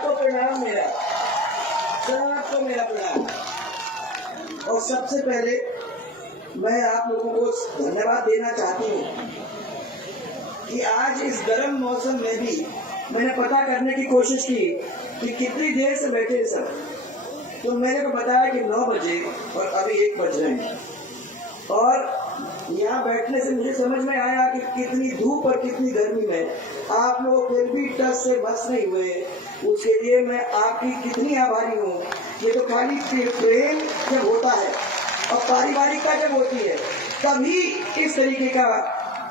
सबको प्रणाम मेरा, सबको मेरा प्रणाम। और सबसे पहले मैं आप लोगों को धन्यवाद देना चाहती हूँ कि आज इस गर्म मौसम में भी मैंने पता करने की कोशिश की कि कितनी देर से बैठे सब, तो मैंने को बताया कि 9 बजे और अभी 1 बज रहे हैं। और यहाँ बैठने से मुझे समझ में आया कि कितनी धूप और कितनी गर्मी में आप लोग फिर भी टस से बस नहीं हुए। उसके लिए मैं आपकी कितनी आभारी हूँ। ये तो खाली प्रेम जब होता है और पारिवारिकता जब होती है तभी इस तरीके का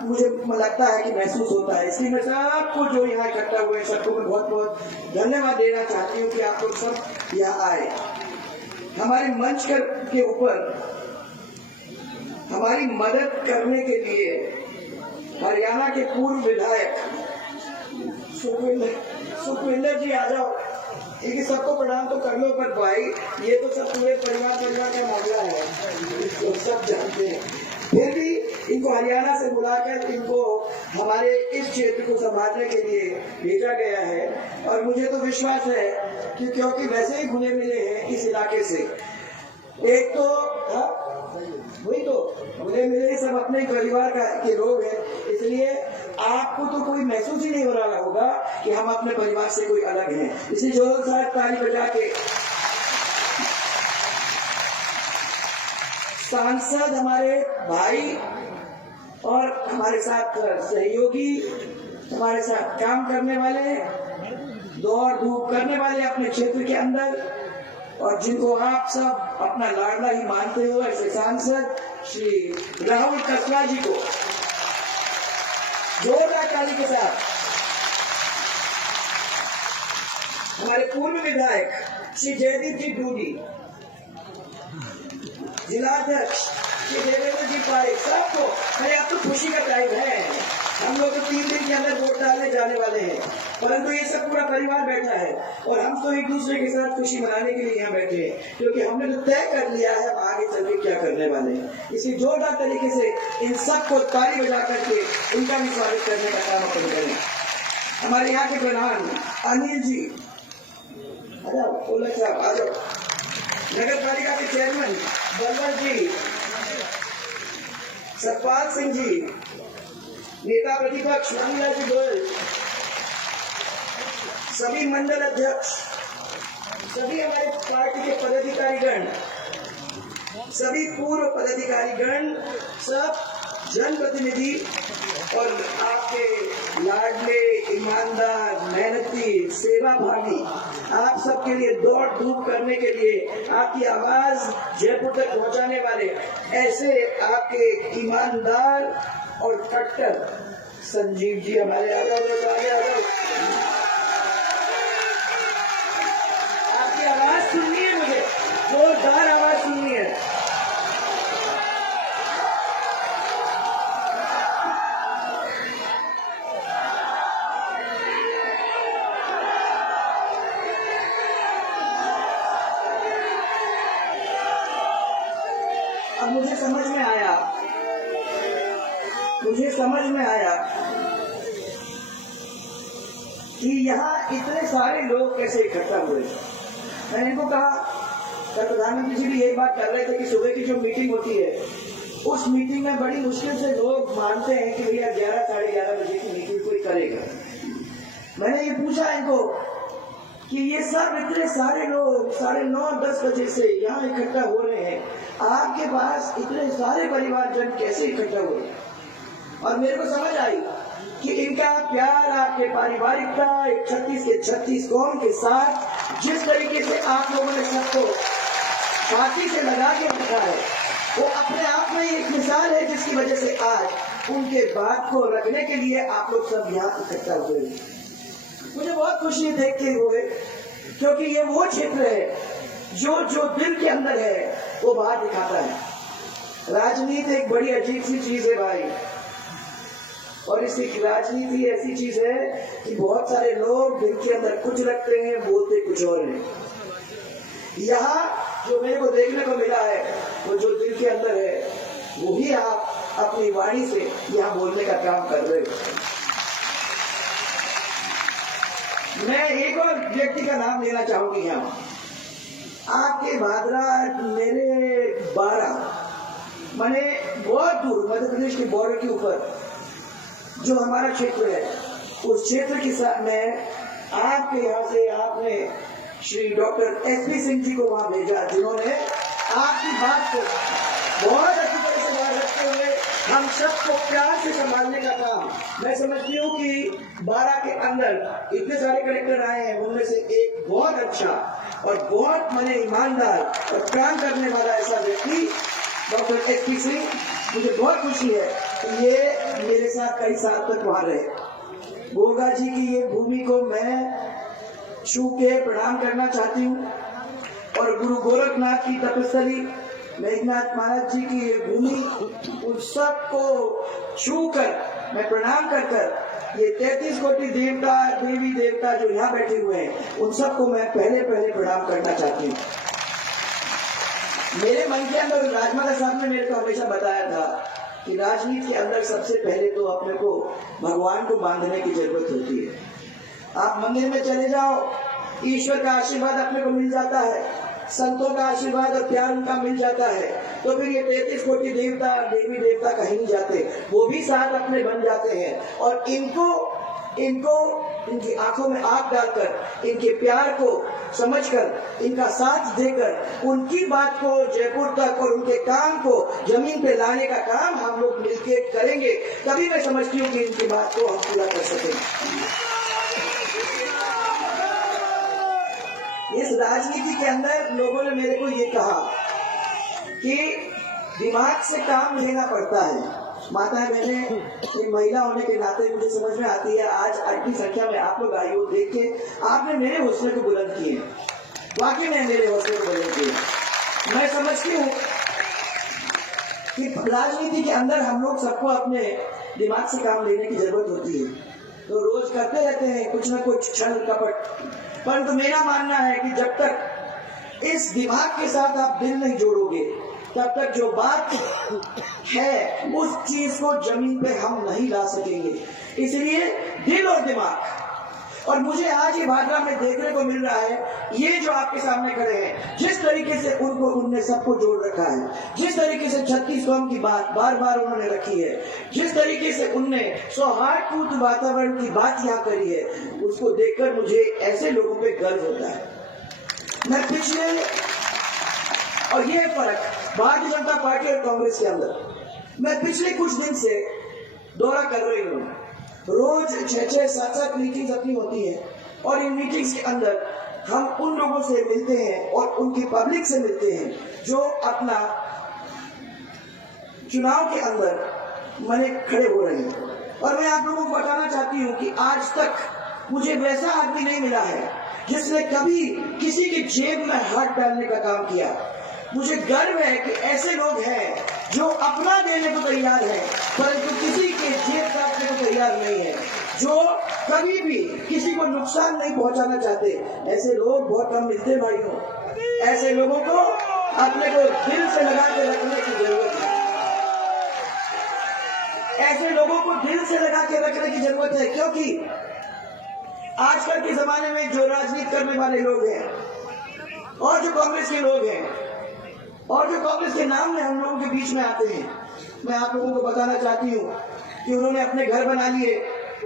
मुझे लगता है कि महसूस होता है। इसलिए मैं सबको जो यहाँ इकट्ठा हुए सबको मैं बहुत बहुत धन्यवाद देना चाहती हूँ कि आप लोग सब यहाँ आए। हमारे मंच के ऊपर हमारी मदद करने के लिए हरियाणा के पूर्व विधायक सुखविंदर जी आ जाओ। क्योंकि सबको प्रणाम तो कर लो, पर भाई ये तो सब पूरे परिवार का मामला है, तो सब जानते हैं। फिर भी इनको हरियाणा से बुलाकर इनको हमारे इस क्षेत्र को संभालने के लिए भेजा गया है। और मुझे तो विश्वास है कि क्योंकि वैसे ही घुले मिले हैं इस इलाके से, एक तो वही तो घुले मिले सब अपने परिवार के लोग हैं, इसलिए आपको तो कोई महसूस ही नहीं हो रहा होगा कि हम अपने परिवार से कोई अलग हैं। इसलिए जोर से ताली बजा के सांसद हमारे भाई और हमारे साथ सहयोगी, हमारे साथ काम करने वाले, दौड़ धूप करने वाले अपने क्षेत्र के अंदर, और जिनको आप सब अपना लाडला ही मानते हो, ऐसे सांसद श्री राहुल कसला जी को जोरदार ताली के साथ, हमारे पूर्व विधायक श्री जयदीप जी डूडी, जिलाध्यक्ष श्री देवेंद्र जी पारिक, सबको अरे अब तो खुशी का टाइम है। हम लोग तो 3 दिन के अंदर वोट डालने जाने वाले हैं, परंतु ये सब पूरा परिवार बैठा है और हम तो एक दूसरे के साथ खुशी मनाने के लिए यहाँ बैठे हैं, क्योंकि हमने तो तय कर लिया है हम आगे चल के क्या करने वाले हैं। इसी जोरदार तरीके से इन सबको ताली बजा करके उनका भी स्वागत करने का काम अपन करें। हमारे यहाँ के प्रधान अनिल जी आ जाओ, साहब आ जाओ, नगर पालिका के चेयरमैन बलवर जी, सतपाल सिंह जी, नेता प्रतिपक्ष रामलाल जी गोयल, सभी मंडल अध्यक्ष, सभी हमारे पार्टी के पदाधिकारीगण, सभी पूर्व पदाधिकारीगण, सब जनप्रतिनिधि और आपके लाडले, ईमानदार, मेहनती, सेवाभावी, आप सबके लिए दौड़ धूप करने के लिए, आपकी आवाज जयपुर तक पहुंचाने वाले ऐसे आपके ईमानदार और कट्टर संजीव जी हमारे आगे आपकी आवाज सुननी है, मुझे जोरदार आवाज सुननी है। अब मुझे समझ में आया कि यहाँ इतने सारे लोग कैसे इकट्ठा हुए। मैंने इनको कहा, प्रधानमंत्री जी भी यही बात कर रहे थे कि सुबह की जो मीटिंग होती है उस मीटिंग में बड़ी मुश्किल से लोग मानते हैं कि भैया 11 साढ़े 11 बजे की मीटिंग कोई करेगा। मैंने ये पूछा इनको कि ये सब इतने सारे लोग 9:30-10 बजे से यहाँ इकट्ठा हो रहे हैं, आपके पास इतने सारे परिवारजन कैसे इकट्ठा हुए। और मेरे को समझ आई कि इनका प्यार, आपके पारिवारिकता, एक 36 के 36 कौम के साथ जिस तरीके से आप लोगों ने सबको छाती से लगा के रखा है, वो अपने आप में एक मिसाल है जिसकी वजह से आज उनके बात को रखने के लिए आप लोग सब यहाँ इकट्ठा हुए। मुझे बहुत खुशी देखते हुए, क्योंकि ये वो क्षेत्र है जो दिल के अंदर है वो बाहर दिखाता है। राजनीति एक बड़ी अजीब सी चीज है भाई, और इस राजनीति ऐसी चीज है कि बहुत सारे लोग दिल के अंदर कुछ रखते हैं, बोलते कुछ और हैं। यहाँ जो मेरे को देखने को मिला है वो जो दिल के अंदर है वही आप अपनी वाणी से यहाँ बोलने का काम कर रहे हो। मैं एक और व्यक्ति का नाम लेना चाहूंगी यहाँ। आपके भादरा मेरे 12 माने बहुत दूर मध्य प्रदेश के बॉर्डर के ऊपर जो हमारा क्षेत्र है, उस क्षेत्र के साथ में आपके यहाँ से आपने श्री डॉक्टर एसपी सिंह जी को वहां भेजा, जिन्होंने आपकी बात को बहुत अच्छी तरह से बात रखते हुए हम सबको प्यार से संभालने का काम, मैं समझती हूँ कि 12 के अंदर इतने सारे कलेक्टर आए हैं, उनमें से एक बहुत अच्छा और बहुत मने ईमानदार और काम करने वाला ऐसा व्यक्ति डॉक्टर एसपी सिंह, मुझे बहुत खुशी है कि ये मेरे साथ कई साल तक वहां रहे। गोगा जी की ये भूमि को मैं छू के प्रणाम करना चाहती हूँ और गुरु गोरखनाथ की तपस्थली मेघनाथ महाराज जी की ये भूमि, उन सबको छू कर मैं प्रणाम कर कर ये 33 कोटि देवता देवी देवता जो यहाँ बैठे हुए हैं, उन सबको मैं पहले प्रणाम करना चाहती हूँ। मेरे मन के अंदर राजमाता साहब ने मेरे को हमेशा बताया था कि राजनीति के अंदर सबसे पहले तो अपने को भगवान को बांधने की जरूरत होती है। आप मंदिर में चले जाओ, ईश्वर का आशीर्वाद अपने को मिल जाता है, संतों का आशीर्वाद और प्यार उनका मिल जाता है, तो फिर ये 33 कोटि देवता देवी देवता कहीं नहीं जाते, वो भी साथ अपने बन जाते हैं। और इनको इनकी आंखों में आग डालकर, इनके प्यार को समझकर, इनका साथ देकर, उनकी बात को जयपुर तक और उनके काम को जमीन पे लाने का काम हम लोग मिलकर करेंगे, तभी मैं समझती हूँ कि इनकी बात को हम पूरा कर सकेंगे। इस राजनीति के अंदर लोगों ने मेरे को ये कहा कि दिमाग से काम लेना पड़ता है। माता बहने, एक महिला होने के नाते मुझे समझ में आती है, आज अड्डी संख्या में आप लोग आई हो, देख के आपने मेरे हौसले को बुलंद किए, वाकई में मेरे हौसले को बुलंद किए। मैं समझती हूँ कि राजनीति के अंदर हम लोग सबको अपने दिमाग से काम लेने की जरूरत होती है, तो रोज करते रहते हैं कुछ न कुछ छल कपट, परंतु मेरा मानना है कि जब तक इस दिमाग के साथ आप दिल नहीं जोड़ोगे, तब तक जो बात है उस चीज को जमीन पे हम नहीं ला सकेंगे। इसलिए दिल और दिमाग, और मुझे आज ये भादरा में देखने को मिल रहा है, ये जो आपके सामने खड़े हैं, जिस तरीके से उनने सबको जोड़ रखा है, जिस तरीके से 36 कौम की बात बार बार उन्होंने रखी है, जिस तरीके से उनने सौहार्दपूर्ण वातावरण की बात यहाँ करी है, उसको देखकर मुझे ऐसे लोगों पे गर्व होता है। मैं पिछले, और ये फर्क भारतीय जनता पार्टी और कांग्रेस के अंदर, मैं पिछले कुछ दिन से दौरा कर रही हूँ, रोज 6-6, 7-7 मीटिंग्स अपनी होती है, और इन मीटिंग्स के अंदर हम उन लोगों से मिलते हैं और उनकी पब्लिक से मिलते हैं जो अपना चुनाव के अंदर मने खड़े हो रहे हैं। और मैं आप लोगों को बताना चाहती हूँ कि आज तक मुझे वैसा आदमी नहीं मिला है जिसने कभी किसी की जेब में हाथ डालने का काम किया। मुझे गर्व है कि ऐसे लोग हैं जो अपना देने को तैयार है, परंतु किसी के जेब काटने को तैयार नहीं है, जो कभी भी किसी को नुकसान नहीं पहुंचाना चाहते। ऐसे लोग बहुत कम मिलते भाइयों। ऐसे लोगों को अपने को दिल से लगा के रखने की जरूरत है। ऐसे लोगों को दिल से लगा के रखने की जरूरत है, क्योंकि आजकल के जमाने में जो राजनीति करने वाले लोग हैं और जो कांग्रेस के लोग हैं और जो कांग्रेस के नाम में हम लोगों के बीच में आते हैं, मैं आप लोगों को बताना चाहती हूँ कि उन्होंने अपने घर बना लिए,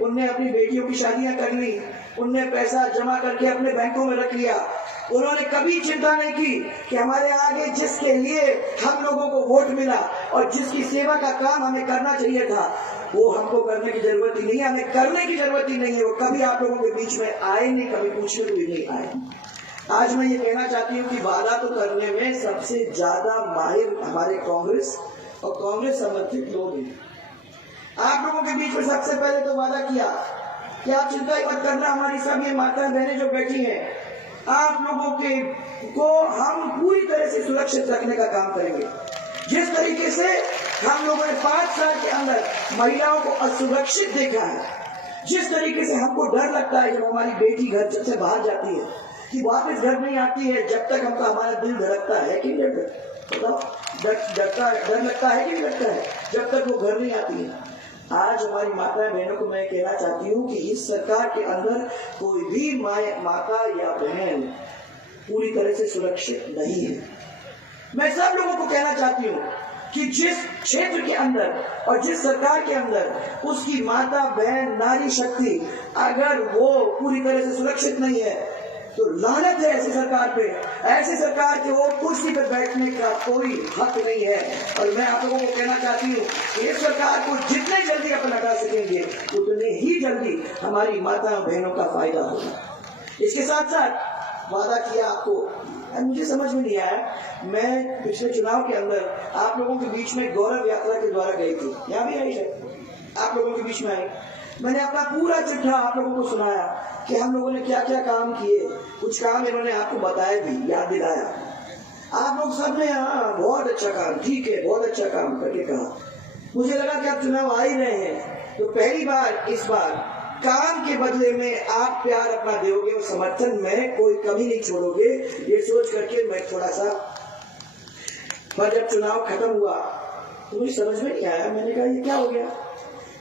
उनने अपनी बेटियों की शादियां कर ली, उनने पैसा जमा करके अपने बैंकों में रख लिया। उन्होंने कभी चिंता नहीं की कि हमारे आगे जिसके लिए हम लोगों को वोट मिला और जिसकी सेवा का काम हमें करना चाहिए था, वो हमको करने की जरूरत ही नहीं है, हमें करने की जरूरत ही नहीं है। वो कभी आप लोगों के बीच में आए नहीं, कभी पूछने को भी नहीं आए। आज मैं ये कहना चाहती हूँ कि वादा तो करने में सबसे ज्यादा माहिर हमारे कांग्रेस और कांग्रेस समर्थित लोग हैं। आप लोगों के बीच में सबसे पहले तो वादा किया कि आप चिंता ही मत करना, हमारी सब ये माताएं बहनें जो बैठी हैं, आप लोगों के को हम पूरी तरह से सुरक्षित रखने का काम करेंगे। जिस तरीके से हम लोगों ने 5 साल के अंदर महिलाओं को असुरक्षित देखा है, जिस तरीके से हमको डर लगता है जब हमारी बेटी घर से बाहर जाती है कि वापस घर नहीं आती है, जब तक हमका हमारा दिल धड़कता है कि नहीं डर लगता है कि नहीं लगता है जब तक वो घर नहीं आती है। आज हमारी माता बहनों को मैं कहना चाहती हूँ कि इस सरकार के अंदर कोई भी माता या बहन पूरी तरह से सुरक्षित नहीं है। मैं सब लोगों को कहना चाहती हूँ कि जिस क्षेत्र के अंदर और जिस सरकार के अंदर उसकी माता बहन नारी शक्ति अगर वो पूरी तरह से सुरक्षित नहीं है तो लानत है ऐसी सरकार पे। ऐसी सरकार के वो कुर्सी पर बैठने का कोई हक नहीं है। और मैं आप लोगों को कहना चाहती हूँ कि इस सरकार को जितने जल्दी अपन हटा सकेंगे उतने ही जल्दी हमारी माता बहनों का फायदा होगा। इसके साथ साथ वादा किया आपको, मुझे समझ में नहीं आया, मैं पिछले चुनाव के अंदर आप लोगों के बीच में गौरव यात्रा के द्वारा गई थी, यहाँ भी आई शायद आप लोगों के बीच में आई। मैंने अपना पूरा चिट्ठा आप लोगों को सुनाया कि हम लोगों ने क्या क्या काम किए, कुछ काम इन्होंने आपको बताया भी, याद दिलाया। आप लोग सब ने हाँ बहुत अच्छा काम, ठीक है बहुत अच्छा काम करके कहा। मुझे लगा कि आप चुनाव आ ही रहे हैं तो पहली बार इस बार काम के बदले में आप प्यार अपना दोगे और समर्थन में कोई कमी नहीं छोड़ोगे, ये सोच करके मैं थोड़ा सा, पर जब चुनाव खत्म हुआ तो मुझे समझ में नहीं आया। मैंने कहा ये क्या हो गया,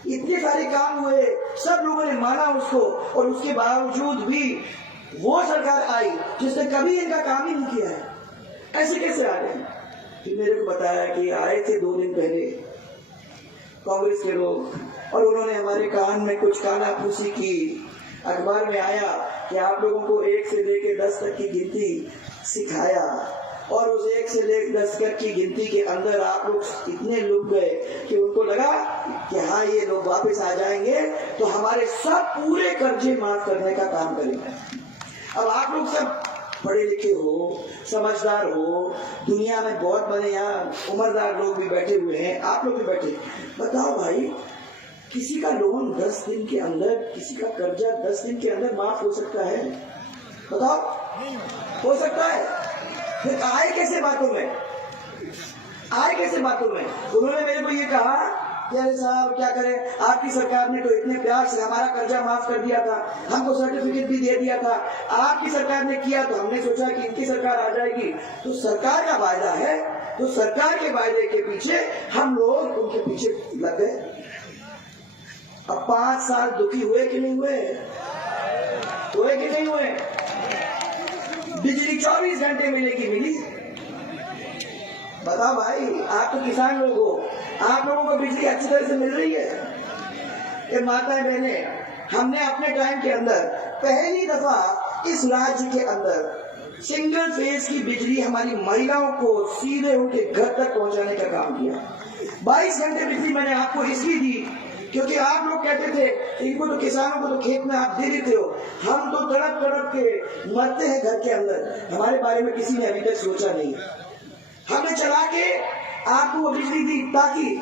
इतने सारे काम हुए, सब लोगों ने माना उसको और उसके बावजूद भी वो सरकार आई जिसने कभी इनका काम ही नहीं किया है। ऐसे कैसे आ गए? फिर मेरे को बताया कि आए थे 2 दिन पहले कांग्रेस के लोग और उन्होंने हमारे कान में कुछ कानाफूसी की। अखबार में आया कि आप लोगों को 1 से लेकर 10 तक की गिनती सिखाया और उस 1 से लेकर 10 तक की गिनती के अंदर आप लोग इतने डूब गए कि उनको लगा कि हाँ ये लोग वापस आ जाएंगे तो हमारे सब पूरे कर्जे माफ करने का काम करेंगे। अब आप लोग सब पढ़े लिखे हो, समझदार हो, दुनिया में बहुत बड़े यहाँ उम्रदार लोग भी बैठे हुए हैं, आप लोग भी बैठे, बताओ भाई किसी का लोन 10 दिन के अंदर, किसी का कर्जा 10 दिन के अंदर माफ हो सकता है? बताओ हो सकता है? फिर आए कैसे बातों में, आए कैसे बातों में? उन्होंने मेरे को ये कहा कि अरे साहब क्या करें, आपकी सरकार ने तो इतने प्यार से हमारा कर्जा माफ कर दिया था, हमको सर्टिफिकेट भी दे दिया था, आपकी सरकार ने किया तो हमने सोचा कि इनकी सरकार आ जाएगी। तो सरकार का वायदा है तो सरकार के वायदे के पीछे हम लोग उनके पीछे लग गए। अब 5 साल दुखी हुए कि नहीं हुए? हुए कि नहीं हुए? बिजली 24 घंटे मिलेगी, मिली? बताओ भाई, आप तो किसान लोग हो, आप लोगों को बिजली अच्छी तरह से मिल रही है? ये माताएं बहने, हमने अपने टाइम के अंदर पहली दफा इस राज्य के अंदर सिंगल फेज की बिजली हमारी महिलाओं को सीधे उनके घर तक पहुंचाने का काम किया। 22 घंटे बिजली मैंने आपको इसलिए दी क्योंकि आप लोग कहते थे इनको तो किसानों को तो खेत में आप दे देते हो, हम तो तड़प तड़प के मरते हैं घर के अंदर, हमारे बारे में किसी ने अभी तक सोचा नहीं। हमने चला के आपको वो बिजली दी ताकि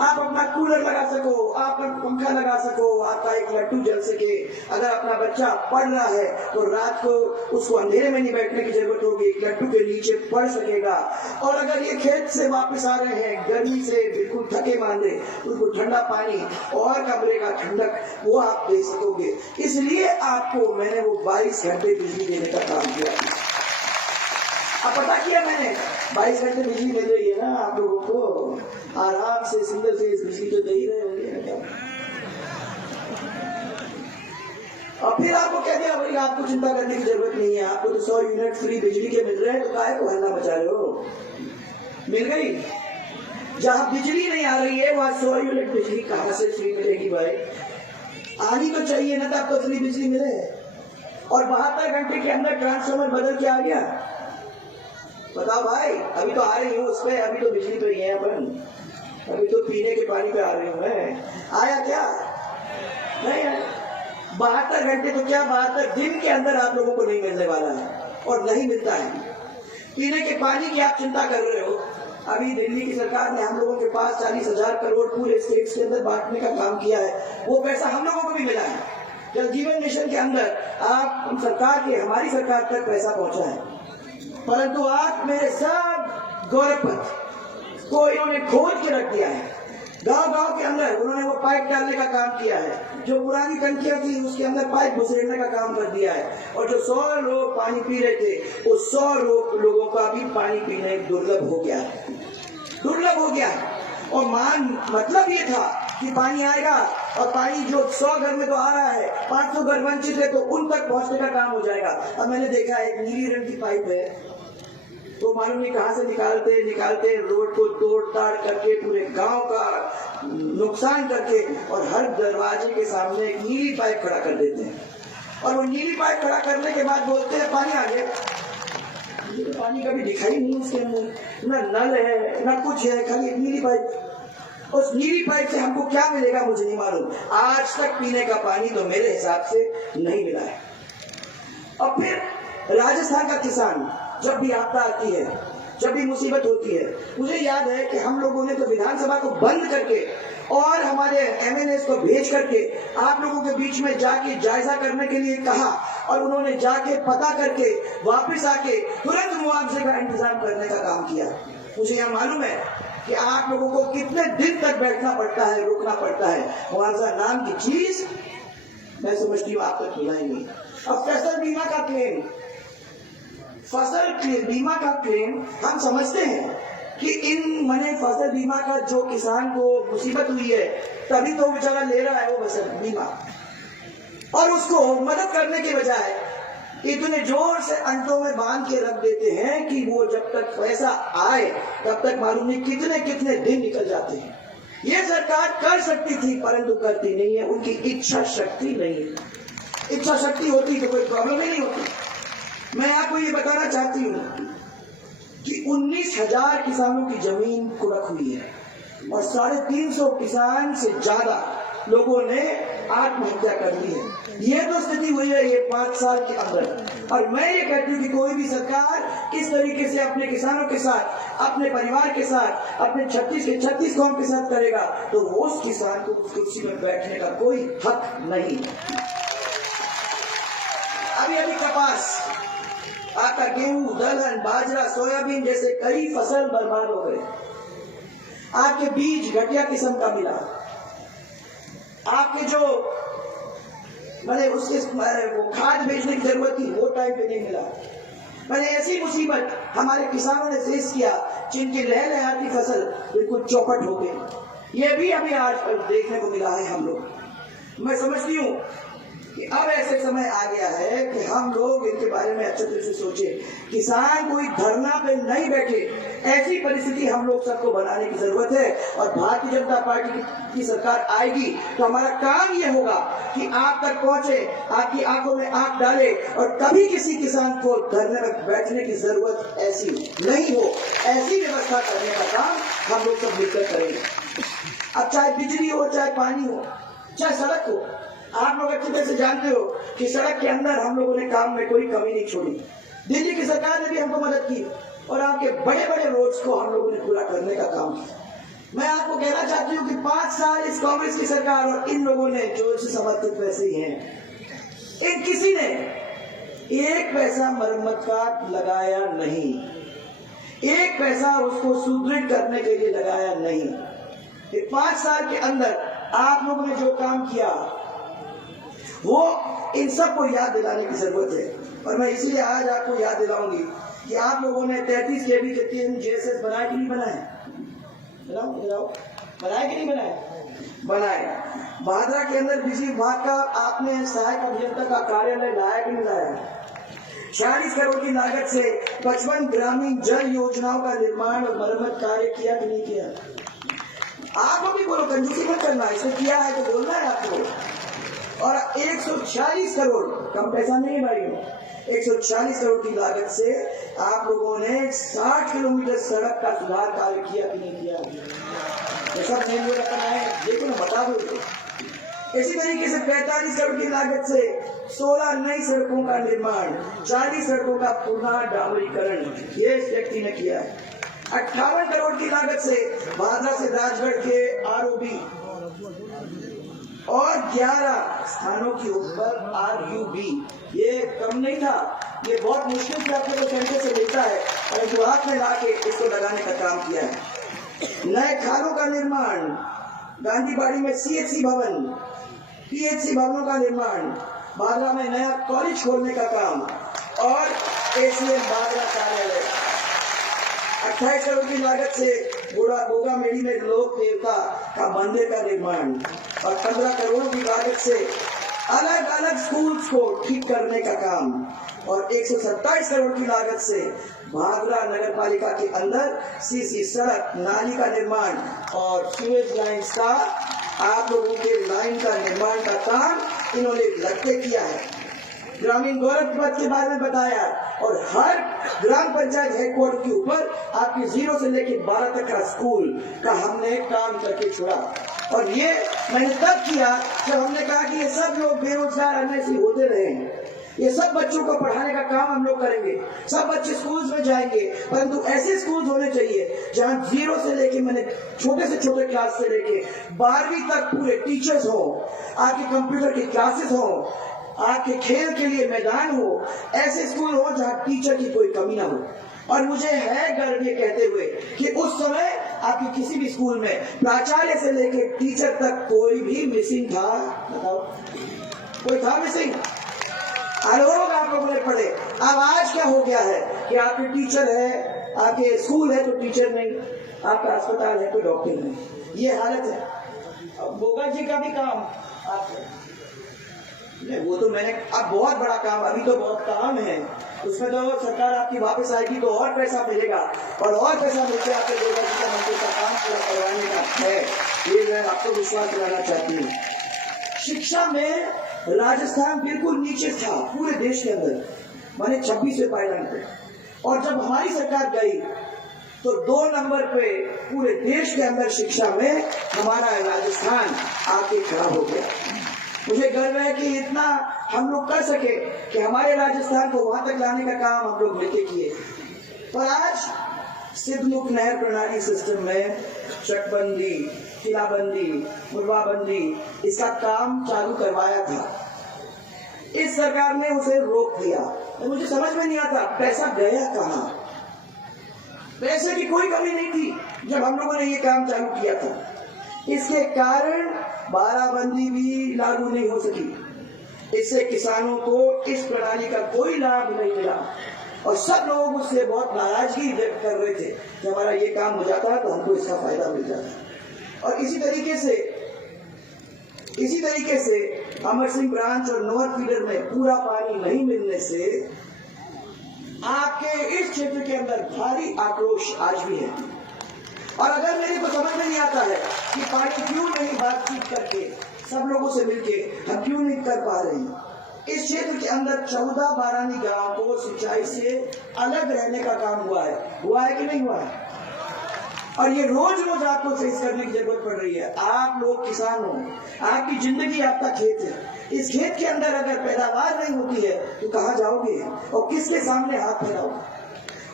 आप अपना कूलर लगा सको, आप अपना पंखा लगा सको, आपका एक लट्टू जल सके। अगर अपना बच्चा पढ़ रहा है तो रात को उसको अंधेरे में नहीं बैठने की जरूरत होगी, एक लट्टू के नीचे पढ़ सकेगा। और अगर ये खेत से वापस आ रहे हैं गर्मी से बिल्कुल थके मांदे, उनको ठंडा पानी और कमरे का ठंडक वो आप दे सकोगे। इसलिए आपको मैंने वो 22 घंटे बिजली देने का काम किया। अब पता किया मैंने 22 घंटे बिजली मिल रही है ना आप लोगों को, आराम से सिंगल फेज बिजली तो दे ही रहे होंगे। और फिर आपको कह दिया भाई आपको चिंता करने की जरूरत नहीं है, आपको तो 100 यूनिट फ्री बिजली के मिल रहे हैं, तो काहे को हल्ला मचा रहे हो? मिल गई। जहां बिजली नहीं आ रही है वहां 100 यूनिट बिजली कहां से फ्री मिलेगी भाई? आनी तो चाहिए ना, तब तो फ्री बिजली मिले। और 72 घंटे के अंदर ट्रांसफार्मर बदल के आ गया। बताओ भाई, अभी तो आ रही हूँ उस पर, अभी तो बिजली पे ही है अपन, अभी तो पीने के पानी पे आ रही हूँ मैं। आया क्या? नहीं आया। 72 घंटे तो क्या 72 दिन के अंदर आप लोगों को नहीं मिलने वाला है और नहीं मिलता है। पीने के पानी की आप चिंता कर रहे हो, अभी दिल्ली की सरकार ने हम लोगों के पास 40,000 करोड़ पूरे स्टेट्स के अंदर बांटने का काम किया है, वो पैसा हम लोगों को भी मिला है। जल जीवन मिशन के अंदर आप सरकार के, हमारी सरकार तक पैसा पहुंचा है, परंतु आप मेरे सब गौरव पथ को इन्होंने खोल के रख दिया है। गांव गांव के अंदर उन्होंने वो पाइप डालने का काम किया है, जो पुरानी टंकियां थी उसके अंदर पाइप घुसेड़ने का काम कर दिया है। और जो 100 लोग पानी पी रहे थे उस 100 लोगों का भी पानी पीने दुर्लभ हो गया, दुर्लभ हो गया। और मतलब ये था कि पानी आएगा और पानी जो 100 घर में तो आ रहा है, 500 घर वंचित है, तो उन तक पहुंचने का काम हो जाएगा। अब मैंने देखा एक नीली रंग की पाइप है, तो मालूम नहीं कहां से निकालते निकालते रोड को तोड़ ताड़ करके पूरे गांव का नुकसान करके और हर दरवाजे के सामने एक नीली पाइप खड़ा कर देते हैं। और वो नीली पाइप खड़ा करने के बाद बोलते हैं पानी आ गया। तो पानी कभी दिखाई नहीं उसके अंदर, ना नल है ना कुछ है, खाली एक नीली पाइप। उस नीली पाइप से हमको क्या मिलेगा मुझे नहीं मालूम। आज तक पीने का पानी तो मेरे हिसाब से नहीं मिला है। और फिर राजस्थान का किसान, जब भी आपदा आती है, जब भी मुसीबत होती है, मुझे याद है कि हम लोगों ने तो विधानसभा को बंद करके और हमारे एमएनएस को भेज करके आप लोगों के बीच में जाके जायजा करने के लिए कहा, और उन्होंने जाके पता करके वापस आके तुरंत मुआवजे का इंतजाम करने का काम किया। मुझे यह मालूम है कि आप लोगों को कितने दिन तक बैठना पड़ता है, रुकना पड़ता है। मुआवजा नाम की चीज मैं समझती हूँ आप तक मिला ही नहीं। अब फसल बीमा का क्लेम, फसल बीमा का क्लेम हम समझते हैं कि इन मने फसल बीमा का जो किसान को मुसीबत हुई है तभी तो बेचारा ले रहा है वो फसल बीमा, और उसको मदद करने के बजाय इतने जोर से अंटों में बांध के रख देते हैं कि वो जब तक पैसा आए तब तक मालूम नहीं कितने कितने दिन निकल जाते हैं। ये सरकार कर सकती थी परंतु करती नहीं है, उनकी इच्छा शक्ति नहीं है। इच्छा शक्ति होती तो कोई प्रॉब्लम ही नहीं होती। मैं आपको ये बताना चाहती हूँ कि 19,000 किसानों की जमीन कुड़क हुई है और 350 किसान से ज्यादा लोगों ने आत्महत्या कर ली है। ये तो स्थिति हुई है ये 5 साल के अंदर। और मैं ये कहती हूँ कि कोई भी सरकार इस तरीके से अपने किसानों के साथ, अपने परिवार के साथ, अपने 36 कौम के साथ करेगा तो उस किसान को उस कुर्सी में बैठने का कोई हक नहीं। अभी कपास, आपका गेहूं, दलहन, बाजरा, सोयाबीन जैसे कई फसल बर्बाद हो गए। आपके बीज घटिया किस्म का मिला, आपके जो मैंने उसके वो खाद बेचने की जरूरत थी वो टाइम पे नहीं मिला। मैंने ऐसी मुसीबत हमारे किसानों ने फेस किया जिनकी लहलहाती फसल बिल्कुल चौपट हो गई। ये भी अभी आज देखने को मिला है हम लोग। मैं समझती हूँ कि अब ऐसे समय आ गया है कि हम लोग इनके बारे में अच्छे तरह से सोचें। किसान कोई धरना पे नहीं बैठे, ऐसी परिस्थिति हम लोग सबको बनाने की जरूरत है। और भारतीय जनता पार्टी की सरकार आएगी तो हमारा काम ये होगा कि आप तक पहुंचे, आपकी आंखों में आंख डाले और कभी किसी किसान को धरने में बैठने की जरूरत ऐसी नहीं हो। ऐसी व्यवस्था करने का काम हम लोग सब मिलकर करेंगे। अब चाहे बिजली हो, चाहे पानी हो, चाहे सड़क हो, आप लोग अच्छी तरह से जानते हो कि सड़क के अंदर हम लोगों ने काम में कोई कमी नहीं छोड़ी। दिल्ली की सरकार ने भी हमको मदद की और आपके बड़े बड़े रोड्स को हम लोगों ने पूरा करने का काम किया। मैं आपको कहना चाहती हूँ कि 5 साल इस कांग्रेस की सरकार और इन लोगों ने जो इसे समर्थित पैसे ही हैं, इन किसी ने 1 पैसा मरम्मत का लगाया नहीं, 1 पैसा उसको सुदृढ़ करने के लिए लगाया नहीं। 5 साल के अंदर आप लोगों ने जो काम किया वो इन सबको याद दिलाने की जरूरत है। और मैं इसीलिए आज आपको याद दिलाऊंगी कि आप लोगों ने 33 kV के 3 JSS बनाए कि नहीं बनाए? बनाए कि नहीं बनाए? बनाए। भादरा के अंदर बिजली विभाग का आपने सहायक अभियंता का कार्यालय लाया कि नहीं लाया? 46 करोड़ की लागत से 55 ग्रामीण जल योजनाओं का निर्माण और मरम्मत कार्य किया कि नहीं किया? आप भी बोलो, कंजूसी मत करना, इसने किया है तो बोलना है आपको। और 140 करोड़, कम पैसा नहीं है भाइयों, 140 करोड़ की लागत से आप लोगों ने 60 किलोमीटर सड़क का सुधार कार्य किया कि नहीं किया? ये सब नहीं रखना है, देखो ना, बता दो। इसी तरीके से 45 करोड़ की लागत से 16 नई सड़कों का निर्माण, 40 सड़कों का पुनः डामरीकरण ये इस व्यक्ति ने किया है। 58 करोड़ की लागत से भादरा से राजगढ़ के ROB और 11 स्थानों के ऊपर RUB, ये कम नहीं था, ये बहुत मुश्किल से आपको तो सेंटर से मिलता है और जो हाथ में ला के इसको लगाने का काम किया है। नए खानों का निर्माण, गांधीबाड़ी में CHC भवन, PHC भवनों का निर्माण, भादरा में नया कॉलेज खोलने का काम और ACM भादरा कार्यालय। 28 करोड़ की लागत से गोगा मेड़ी में लोक देवता का मंदिर का निर्माण और 15 करोड़ की लागत से अलग अलग स्कूल्स को ठीक करने का काम और 127 करोड़ की लागत से भादरा नगर पालिका के अंदर सीसी सड़क, नाली का निर्माण और सीवेज लाइन्स का आप लोगों के लाइन का निर्माण का काम इन्होंने लगते किया है। ग्रामीण गौरव पथ के बारे में बताया और हर ग्राम पंचायत हेडक्वार्टर के ऊपर आपके 0 से लेकर 12 तक का स्कूल का हमने काम करके छोड़ा। और ये मैंने तब किया जब हमने कहा कि ये सब लोग बेरोजगार अन्य होते रहे, ये सब बच्चों को पढ़ाने का काम हम लोग करेंगे, सब बच्चे स्कूल्स में जाएंगे, परंतु ऐसे स्कूल्स होने चाहिए जहां 0 से लेके मैंने छोटे से छोटे क्लास से लेके 12वीं तक पूरे टीचर्स हो, आपके कंप्यूटर की क्लासेस हो, आपके खेल के लिए मैदान हो, ऐसे स्कूल हो जहां टीचर की कोई कमी ना हो। और मुझे है गर्व ये कहते हुए कि उस समय आपके किसी भी स्कूल में प्राचार्य से लेके टीचर तक कोई भी मिसिंग था? बताओ, कोई था मिसिंग? लोग आप लोगों ने पढ़े। अब आज क्या हो गया है कि आपके टीचर है, आपके स्कूल है तो टीचर नहीं, आपका अस्पताल है तो डॉक्टर नहीं, ये हालत है। अब गोगा जी का भी काम नहीं, वो तो मैंने अब बहुत बड़ा काम, अभी तो बहुत काम है, उसमें तो सरकार आपकी वापस आएगी तो और पैसा मिलेगा और पैसा मिलकर आपके गोगा जी का मंदिर का काम पूरा करवाने का है, ये मैं आपको विश्वास दिलाना चाहती हूँ। शिक्षा में राजस्थान बिल्कुल नीचे था पूरे देश के अंदर, माने 26वें पायदान पे, और जब हमारी सरकार गई तो 2 नंबर पे पूरे देश के अंदर शिक्षा में हमारा राजस्थान आके खड़ा हो गया। मुझे गर्व है कि इतना हम लोग कर सके कि हमारे राजस्थान को वहां तक लाने का काम हम लोग मिलके किए। पर आज सिद्धमुख नहर प्रणाली सिस्टम में चकबंदी, किलाबंदी, मुरवाबंदी, इसका काम चालू करवाया था, इस सरकार ने उसे रोक दिया। तो मुझे समझ में नहीं आता पैसा गया कहां। पैसे की कोई कमी नहीं थी जब हम लोगों ने ये काम चालू किया था। इसके कारण बाराबंदी भी लागू नहीं हो सकी, इससे किसानों को इस प्रणाली का कोई लाभ नहीं मिला और सब लोग उससे बहुत नाराजगी व्यक्त कर रहे थे कि हमारा ये काम हो जाता है तो हमको इसका फायदा मिल जाता है। और इसी तरीके से अमर सिंह ब्रांच और नोअर फीडर में पूरा पानी नहीं मिलने से आपके इस क्षेत्र के अंदर भारी आक्रोश आज भी है। और अगर मेरे को समझ में नहीं आता है कि पार्टी क्यों नहीं बातचीत करके सब लोगों से मिलके हम क्यों नहीं कर पा रहे हैं, इस क्षेत्र के अंदर 14 बारानी गांव को सिंचाई से अलग रहने का काम हुआ है कि नहीं हुआ है? और ये रोज आपको फेस करने की जरूरत पड़ रही है। आप लोग किसान हो, आपकी जिंदगी आपका खेत है, इस खेत के अंदर अगर पैदावार नहीं होती है तो कहाँ जाओगे और किसके सामने हाथ फैलाओगे?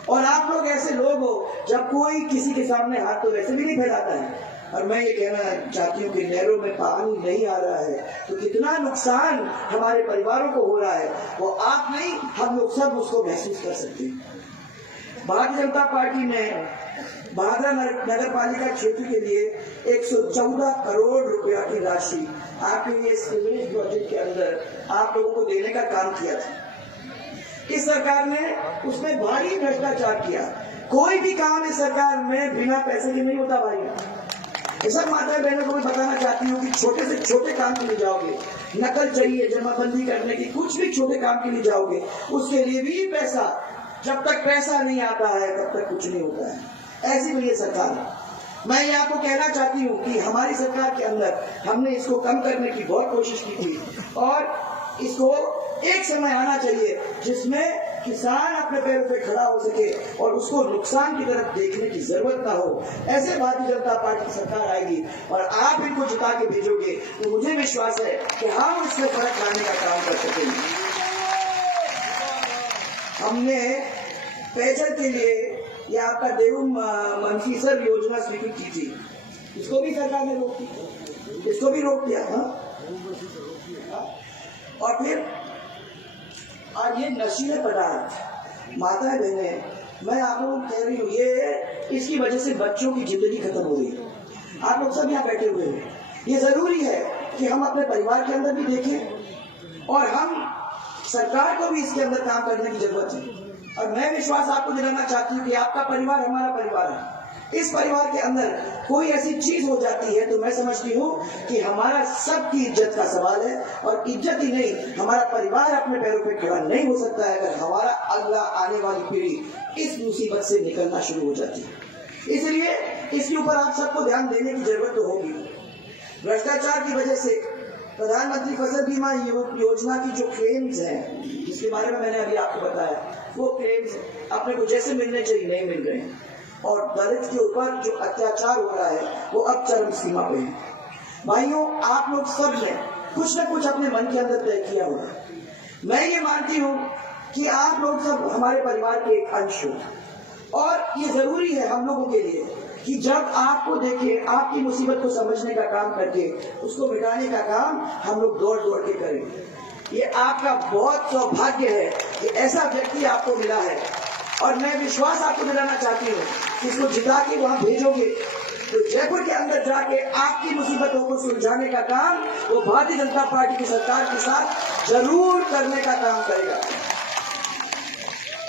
और आप लोग ऐसे लोग हो जब कोई किसी के सामने हाथ तो वैसे भी नहीं फैलाता है। और मैं ये कहना चाहती हूँ कि नहरों में पानी नहीं आ रहा है तो कितना नुकसान हमारे परिवारों को हो रहा है वो आप नहीं, हम लोग सब उसको महसूस कर सकते हैं। भारतीय जनता पार्टी ने भादरा नगर पालिका क्षेत्र के लिए 114 करोड़ रुपया की राशि आपके ये सीवेज प्रोजेक्ट के अंदर आप लोगों को देने का काम किया था। इस सरकार ने उसमें भारी भ्रष्टाचार किया। कोई भी काम इस सरकार में बिना पैसे के नहीं होता भाई। सब माता बहनों को भी बताना चाहती हूँ कि छोटे से छोटे काम के लिए जाओगे, नकल चाहिए, जमाबंदी करने की, कुछ भी छोटे काम के लिए जाओगे, उसके लिए भी पैसा, जब तक पैसा नहीं आता है तब तक कुछ नहीं होता है। ऐसी भी ये सरकार है। मैं ये आपको कहना चाहती हूँ कि हमारी सरकार के अंदर हमने इसको कम करने की बहुत कोशिश की थी और इसको एक समय आना चाहिए जिसमें किसान अपने पैरों पे खड़ा हो सके और उसको नुकसान की तरफ देखने की जरूरत ना हो। ऐसे भारतीय जनता पार्टी की सरकार आएगी और आप इनको जिता के भेजोगे तो मुझे विश्वास है कि हम इसमें फर्क लाने का काम कर सकेंगे। हमने पेयजल के लिए ये आपका देव मंशीसर योजना स्वीकृत की थी, इसको भी सरकार ने रोक दिया, इसको भी रोक दिया। और फिर और ये नशीले पदार्थ, माताएं बहनें, मैं आप लोगों को कह रही हूँ, ये इसकी वजह से बच्चों की जिंदगी खत्म हो रही है। आप लोग सब यहाँ बैठे हुए हैं, ये जरूरी है कि हम अपने परिवार के अंदर भी देखें और हम सरकार को भी इसके अंदर काम करने की जरूरत है। और मैं विश्वास आपको दिलाना चाहती हूँ कि आपका परिवार हमारा परिवार है। इस परिवार के अंदर कोई ऐसी चीज हो जाती है तो मैं समझती हूँ कि हमारा सबकी इज्जत का सवाल है, और इज्जत ही नहीं, हमारा परिवार अपने पैरों पे खड़ा नहीं हो सकता है अगर हमारा अगला आने वाली पीढ़ी इस मुसीबत से निकलना शुरू हो जाती है। इसलिए इसके ऊपर आप सबको ध्यान देने की जरूरत तो होगी। भ्रष्टाचार की वजह से प्रधानमंत्री फसल बीमा योजना की जो क्लेम्स हैं, जिसके बारे में मैंने अभी आपको बताया, वो क्लेम्स अपने को जैसे मिलने चाहिए नहीं मिल रहे हैं, और दलित के ऊपर जो अत्याचार हो रहा है वो अब चरम सीमा पे है। भाइयों, आप लोग सब ने कुछ न कुछ अपने मन के अंदर तय किया होगा। मैं ये मानती हूँ कि आप लोग सब हमारे परिवार के एक अंश हो, और ये जरूरी है हम लोगों के लिए कि जब आपको देखे, आपकी मुसीबत को समझने का काम करके उसको मिटाने का काम हम लोग दौड़ दौड़ के करें। ये आपका बहुत सौभाग्य है कि ऐसा व्यक्ति आपको मिला है, और मैं विश्वास आपको दिलाना चाहती हूँ कि इसको जिता के वहां भेजोगे तो जयपुर के अंदर जाके आपकी मुसीबतों को सुलझाने का काम वो भारतीय जनता पार्टी की सरकार के साथ जरूर करने का काम करेगा।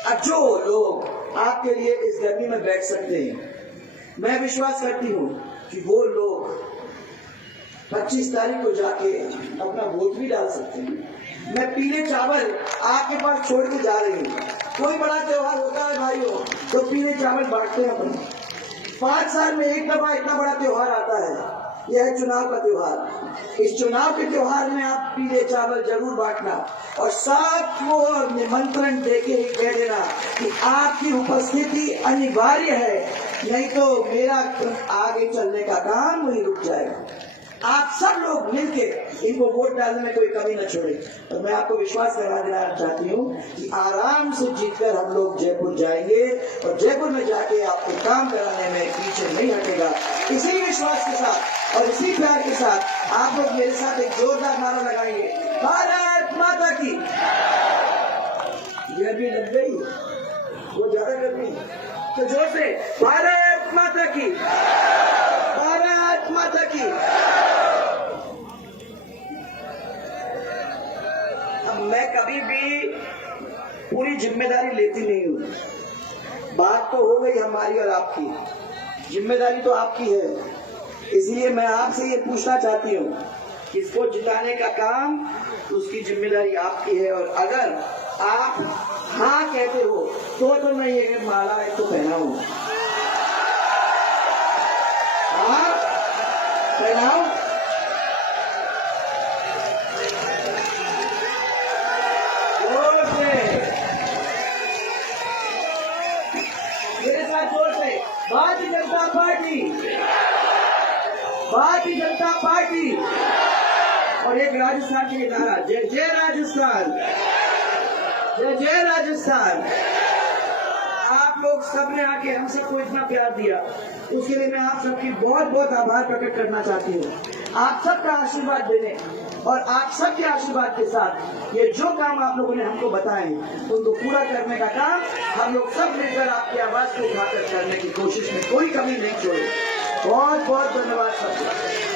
अब जो लोग आपके लिए इस गर्मी में बैठ सकते हैं, मैं विश्वास करती हूँ कि वो लोग 25 तारीख को जाके अपना वोट भी डाल सकते हैं। मैं पीले चावल आपके पास छोड़ के जा रही हूँ। कोई बड़ा त्योहार होता है भाइयों तो पीले चावल बांटते हैं अपन। 5 साल में एक दफा इतना बड़ा त्योहार आता है, यह है चुनाव का त्योहार। इस चुनाव के त्योहार में आप पीले चावल जरूर बांटना, और साथ वो निमंत्रण देके ही कह देना कि आपकी उपस्थिति अनिवार्य है, नहीं तो मेरा आगे चलने का काम वही रुक जाएगा। आप सब लोग मिलके इनको वोट डालने में कोई कमी न छोड़े। और मैं आपको विश्वास करा दिलाना चाहती हूँ कि आराम से जीतकर हम लोग जयपुर जाएंगे, और जयपुर में जाके आपको काम कराने में पीछे नहीं हटेगा। इसी विश्वास के साथ और इसी प्यार के साथ आप लोग मेरे साथ एक जोरदार नारा लगाएंगे, भारत माता की। ये भी लग गई, वो ज्यादा कर दी तो जोर से, भारत माता की, भारत माता की। अब मैं कभी भी पूरी जिम्मेदारी लेती नहीं हूँ। बात तो हो गई हमारी और आपकी, जिम्मेदारी तो आपकी है। इसलिए मैं आपसे ये पूछना चाहती हूँ, इसको जिताने का काम उसकी जिम्मेदारी आपकी है, और अगर आप हाँ कहते हो तो नहीं है माला एक तो पहनाओ, हाँ पहनाओ। मेरे साथ जोर से, भारतीय जनता पार्टी, भारतीय जनता पार्टी। और एक राजस्थान के नारा, जय जय राजस्थान, जय जय राजस्थान। आप लोग सबने आके हम सबको इतना प्यार दिया, उसके लिए मैं आप सबकी बहुत बहुत आभार प्रकट करना चाहती हूँ। आप सबका आशीर्वाद देने और आप सबके आशीर्वाद के साथ ये जो काम आप लोगों ने हमको बताए उनको पूरा करने का काम हम लोग सब मिलकर आपकी आवाज को उठाकर करने की कोशिश में कोई कमी नहीं छोड़े। बहुत बहुत धन्यवाद सबको।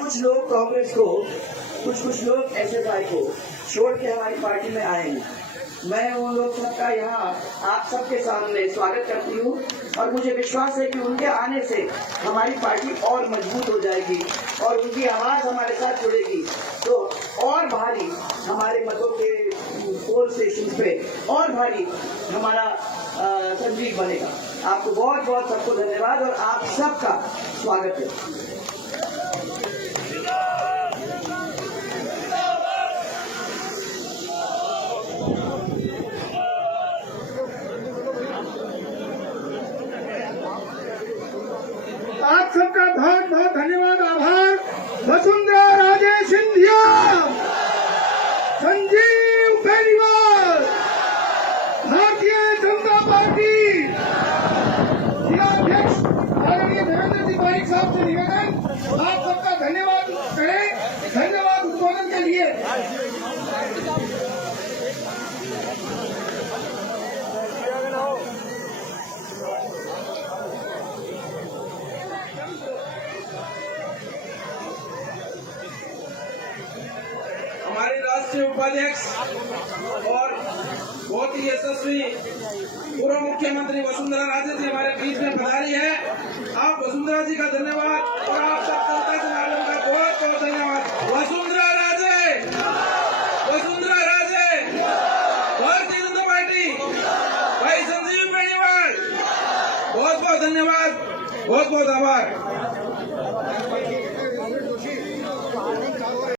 कुछ लोग कांग्रेस को, कुछ लोग एसएफआई को छोड़ के हमारी पार्टी में आए हैं। मैं उन लोग सबका यहाँ आप सबके सामने स्वागत करती हूँ, और मुझे विश्वास है कि उनके आने से हमारी पार्टी और मजबूत हो जाएगी और उनकी आवाज हमारे साथ जुड़ेगी, तो और भारी हमारे मतों के पोल स्टेशन पे और भारी हमारा संजीव बनेगा। आपको बहुत बहुत सबको धन्यवाद और आप सबका स्वागत है। आप सबका बहुत बहुत धन्यवाद, आभार। वसुंधरा राजे सिंधिया, संजीव बेनीवाल, भारतीय जनता पार्टी जिलाध्यक्ष आदरणीय देवेंद्र जी पारिक साहब से निवेदन, आप सबका धन्यवाद करें, धन्यवाद उद्बोधन के लिए। राष्ट्रीय उपाध्यक्ष और बहुत ही यशस्वी पूर्व मुख्यमंत्री वसुंधरा राजे जी हमारे बीच में पधारी है। आप वसुंधरा जी का धन्यवाद और आप सब जनता जनार्दन का बहुत बहुत धन्यवाद। वसुंधरा राजे, वसुंधरा राजे, भारतीय जनता पार्टी, भाई संजीव बेनीवाल, बहुत बहुत धन्यवाद, बहुत बहुत आभार।